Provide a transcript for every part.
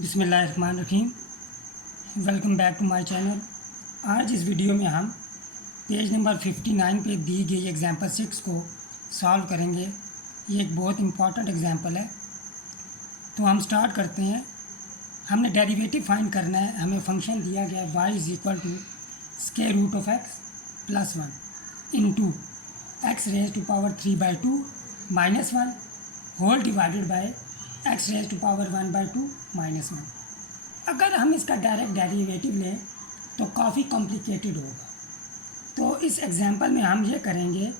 बिस्मिल्लाहिर्रहमानिर्रहीम। Welcome back to my channel. आज इस वीडियो में हम पेज नंबर 59 पे दी गई एग्जांपल 6 को सॉल्व करेंगे। ये एक बहुत इम्पॉर्टेंट एग्जांपल है, तो हम स्टार्ट करते हैं। हमने डेरिवेटिव फाइंड करना है। हमें फंक्शन दिया गया है y is equal to square root of x plus 1 into x raise to power 3/2 minus 1 whole divided by x raise to power 1/2 minus 1। अगर हम इसका डायरेक्ट डेरिवेटिव लें तो काफ़ी कॉम्प्लिकेटेड होगा। तो इस एग्जांपल में हम ये करेंगे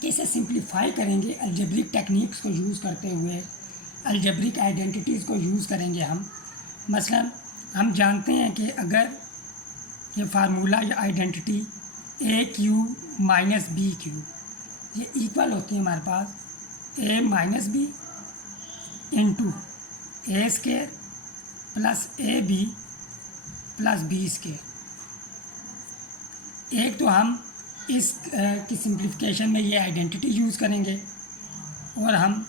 कि इसे सिंप्लीफाई करेंगे अलजेब्रिक टेक्निक्स को यूज़ करते हुए, अलजेब्रिक आइडेंटिटीज़ को यूज़ करेंगे हम। मसलन हम जानते हैं कि अगर ये फार्मूला या identity A cube minus B cube ये इक्वल होती है हमारे पास A minus B into A square plus A B plus B square. एक तो हम इस की सिंप्लीफिकेशन में ये आइडेंटिटी यूज़ करेंगे और हम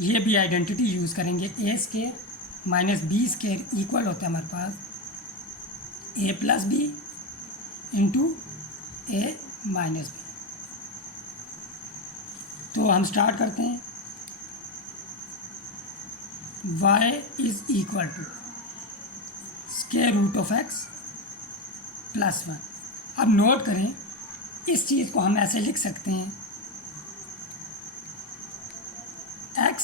ये भी आइडेंटिटी यूज़ करेंगे। A square minus B square equal होता है हमारे पास A plus B into A minus B. तो हम स्टार्ट करते हैं। y is equal to square root of x plus 1। अब नोट करें, इस चीज़ को हम ऐसे लिख सकते हैं x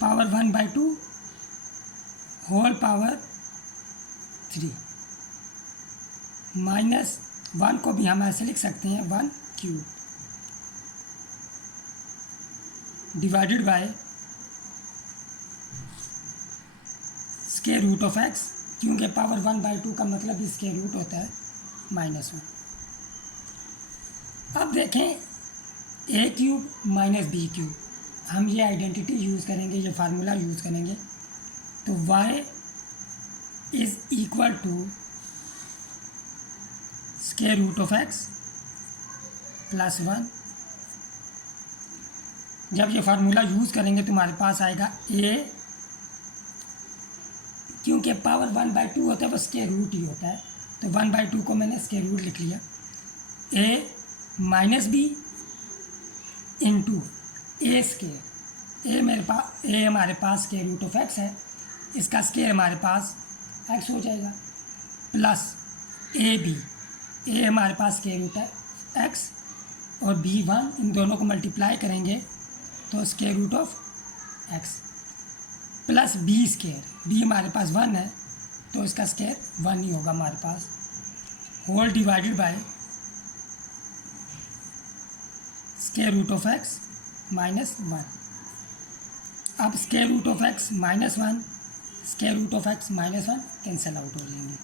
power 1/2 whole power 3 minus 1 को भी हम ऐसे लिख सकते हैं 1 cube divided by square root of x, क्योंकि पावर 1/2 का मतलब ही स्क्वायर रूट होता है माइनस 1। अब देखें ए क्यूब माइनस बी क्यूब, हम ये आइडेंटिटी यूज़ करेंगे, ये फार्मूला यूज़ करेंगे। तो y is equal to square root of x plus 1। जब ये फार्मूला यूज़ करेंगे तो हमारे पास आएगा ए, क्योंकि पावर 1/2 होता है वो स्क्वायर रूट ही होता है, तो 1/2 को मैंने स्क्वायर रूट लिख लिया। ए माइनस बी इंटू ए स्क्वायर, ए हमारे पास स्क्वायर रूट ऑफ x है, इसका स्क्वायर हमारे पास x हो जाएगा, प्लस ए बी, ए हमारे पास स्क्वायर रूट है x और बी 1, इन दोनों को मल्टीप्लाई करेंगे तो square root of x plus B square, B हमारे पास 1 है तो इसका स्क्वायर 1 ही होगा हमारे पास, whole divided by square root of x minus 1। अब square root of x minus 1, square root of x minus 1 cancel out हो जाएंगे।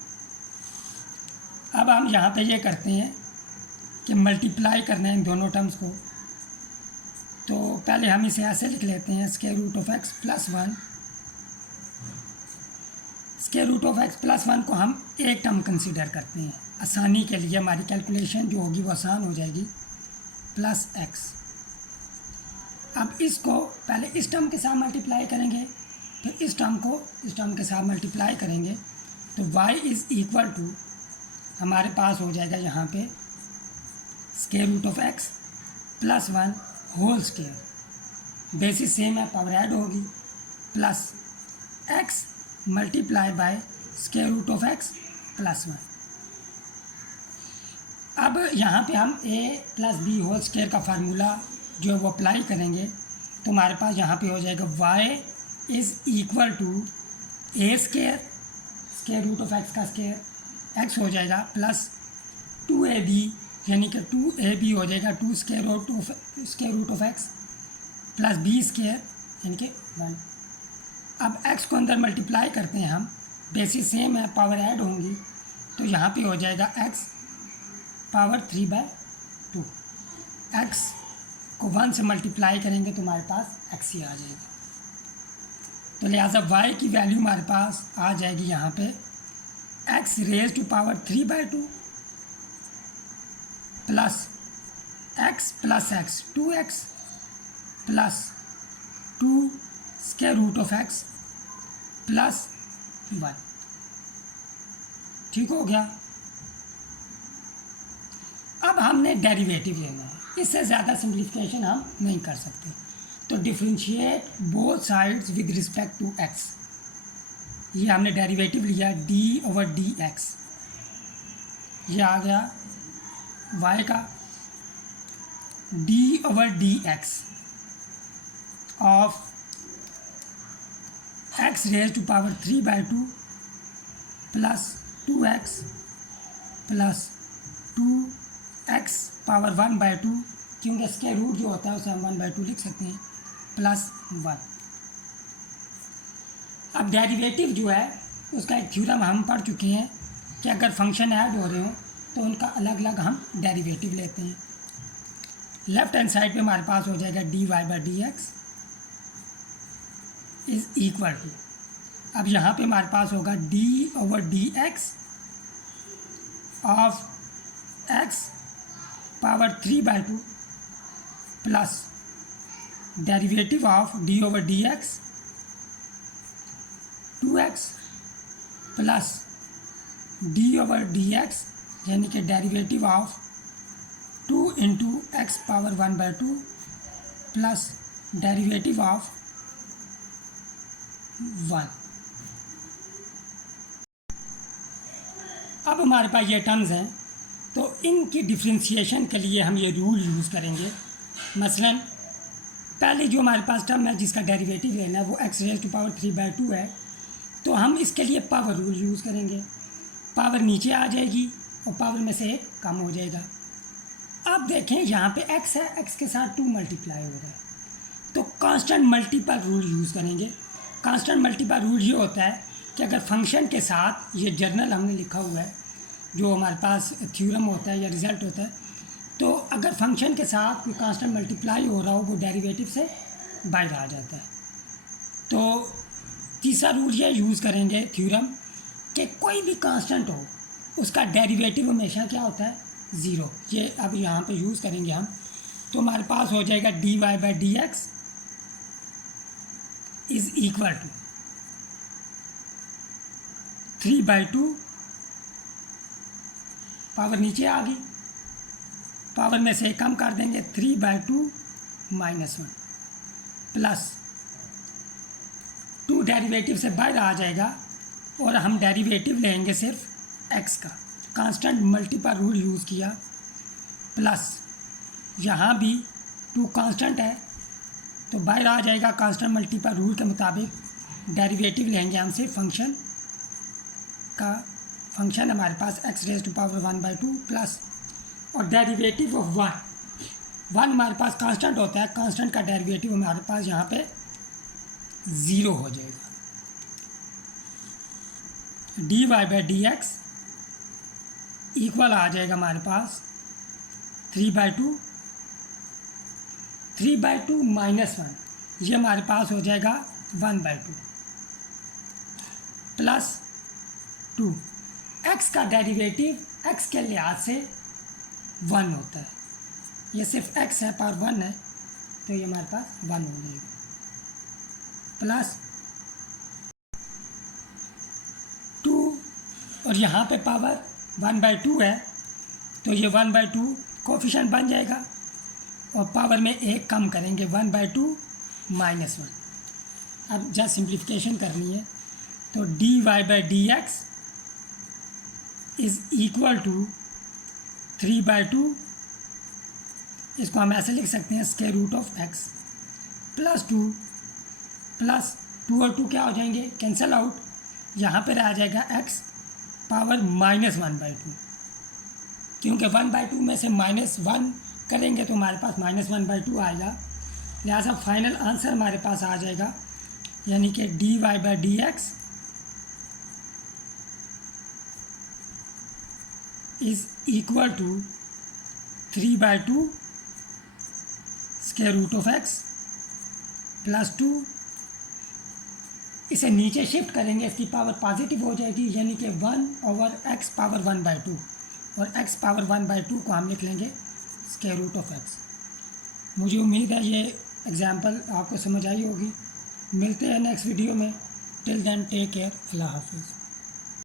अब हम यहाँ पे ये करते हैं कि मल्टीप्लाई करना है इन दोनों टर्म्स को। तो पहले हम इसे ऐसे लिख लेते हैं square root of x plus 1। Square root of x plus 1 को हम एक टर्म कंसीडर करते हैं, आसानी के लिए हमारी कैलकुलेशन जो होगी वो आसान हो जाएगी, प्लस x। अब इसको पहले इस टर्म के साथ मल्टीप्लाई करेंगे, फिर इस टर्म को इस टर्म के साथ मल्टीप्लाई करेंगे, तो y इज़ इक्वल टू हमारे पास हो जाएगा यहाँ पे square root of x plus 1 whole square, basis same है, पावर ऐड होगी, plus x multiply by square root of x plus 1। अब यहाँ पे हम a plus B whole square का फार्मूला जो है वो अप्लाई करेंगे, तो हमारे पास यहाँ पे हो जाएगा y is equal to A square, square root of x का स्क्वायर x हो जाएगा, प्लस 2ab, यानी कि 2ab हो जाएगा 2 square root of x plus B square यानी कि 1। अब x को अंदर मल्टीप्लाई करते हैं हम, बेसिस सेम है, पावर ऐड होंगी, तो यहाँ पे हो जाएगा x पावर 3/2। x को 1 से मल्टीप्लाई करेंगे तो हमारे पास x ही आ जाएगा। तो लिहाजा y की वैल्यू हमारे पास आ जाएगी यहाँ पे x raise to power 3/2 plus x 2x plus 2 square root of x plus 1। ठीक हो गया। अब हमने डेरिवेटिव लेना है, इससे ज़्यादा सिंप्लीफिकेशन हम नहीं कर सकते। तो differentiate both sides with respect to x. ये हमने डेरिवेटिव लिया d/dx, ये आ गया y का d/dx of x raise to power 3/2 plus 2x plus 2x power 1/2, क्योंकि इसके रूट जो होता है उसे हम 1/2 लिख सकते हैं, प्लस 1। अब डेरिवेटिव जो है उसका एक थ्योरम हम पढ़ चुके हैं कि अगर फंक्शन ऐड हो रहे हो तो उनका अलग अलग हम डेरिवेटिव लेते हैं। लेफ्ट हैंड साइड पे हमारे पास हो जाएगा dy/dx इज इक्वल टू, अब यहाँ पे हमारे पास होगा d/dx of x power 3/2 plus derivative of d/dx 2x plus d/dx यानी कि derivative of 2 into x power 1/2 plus derivative of 1। अब हमारे पास ये टर्म्स हैं, तो इनकी डिफ्रेंशिएशन के लिए हम ये रूल यूज़ करेंगे। मसलन पहले जो हमारे पास टर्म है जिसका डेरिवेटिव लेना है वो x रेज़ टू पावर 3/2 है, तो हम इसके लिए पावर रूल यूज़ करेंगे। पावर नीचे आ जाएगी और पावर में से एक कम हो जाएगा। अब देखें यहाँ पे x है, x के साथ 2 मल्टीप्लाई हो रहा है, तो कांस्टेंट मल्टीपल रूल यूज़ करेंगे। कांस्टेंट मल्टीपल रूल ये होता है कि अगर फंक्शन के साथ, ये जर्नल हमने लिखा हुआ है जो हमारे पास थ्योरम होता है या रिज़ल्ट होता है, तो अगर फंक्शन के साथ कोई कांस्टेंट मल्टीप्लाई हो रहा हो वो डेरिवेटिव से बाहर आ जाता है। तो तीसरा रूल ये यूज़ करेंगे थ्योरम कि कोई भी कांस्टेंट हो उसका डेरिवेटिव हमेशा क्या होता है, 0। ये अब यहाँ पे यूज़ करेंगे हम, तो हमारे पास हो जाएगा dy/dx is equal to 3/2, power नीचे आ गई, पावर में से कम कर देंगे 3/2 -1 प्लस 2 डेरिवेटिव से बाहर आ जाएगा और हम डेरिवेटिव लेंगे सिर्फ x का। कांस्टेंट मल्टीपल रूल यूज़ किया, प्लस यहाँ भी 2 कांस्टेंट है तो बाहर आ जाएगा। कांस्टेंट मल्टीपल रूल के मुताबिक डेरिवेटिव लेंगे हम सिर्फ फंक्शन का। फंक्शन हमारे पास x raise to power 1/2 plus और डेरिवेटिव ऑफ 1 हमारे पास कांस्टेंट होता है, कांस्टेंट का डेरिवेटिव हमारे पास यहाँ पे 0 हो जाएगा। dy/dx इक्वल आ जाएगा हमारे पास 3/2 -1, ये हमारे पास हो जाएगा 1/2 प्लस 2। x का डेरिवेटिव x के लिहाज से 1 होता है, ये सिर्फ x है पर 1 है तो ये हमारे पास 1 हो जाएगा, प्लस 2 और यहाँ पे पावर 1/2 है तो ये 1/2 कोफिशिएंट बन जाएगा और पावर में एक कम करेंगे 1/2 -1। अब जस्ट सिंप्लीफिकेशन करनी है, तो dy/dx इज़ इक्वल टू 3/2, इसको हम ऐसे लिख सकते हैं square root of x plus 2 और 2 क्या हो जाएंगे, कैंसिल आउट, यहाँ पर आ जाएगा x पावर -1/2, क्योंकि 1/2 में से -1 करेंगे तो हमारे पास -1/2 आएगा, लिहाजा फाइनल आंसर हमारे पास आ जाएगा, यानी कि dy/dx is equal to 3/2 square root of x plus 2, इसे नीचे शिफ्ट करेंगे, इसकी पावर पॉजिटिव हो जाएगी, यानी कि 1/x पावर 1/2 और x पावर 1/2 को हम लिख लेंगे स्क्वायर रूट ऑफ x। मुझे उम्मीद है ये एग्जाम्पल आपको समझ आई होगी। मिलते हैं नेक्स्ट वीडियो में, टिल देन टेक केयर, अल्लाह हाफिज़।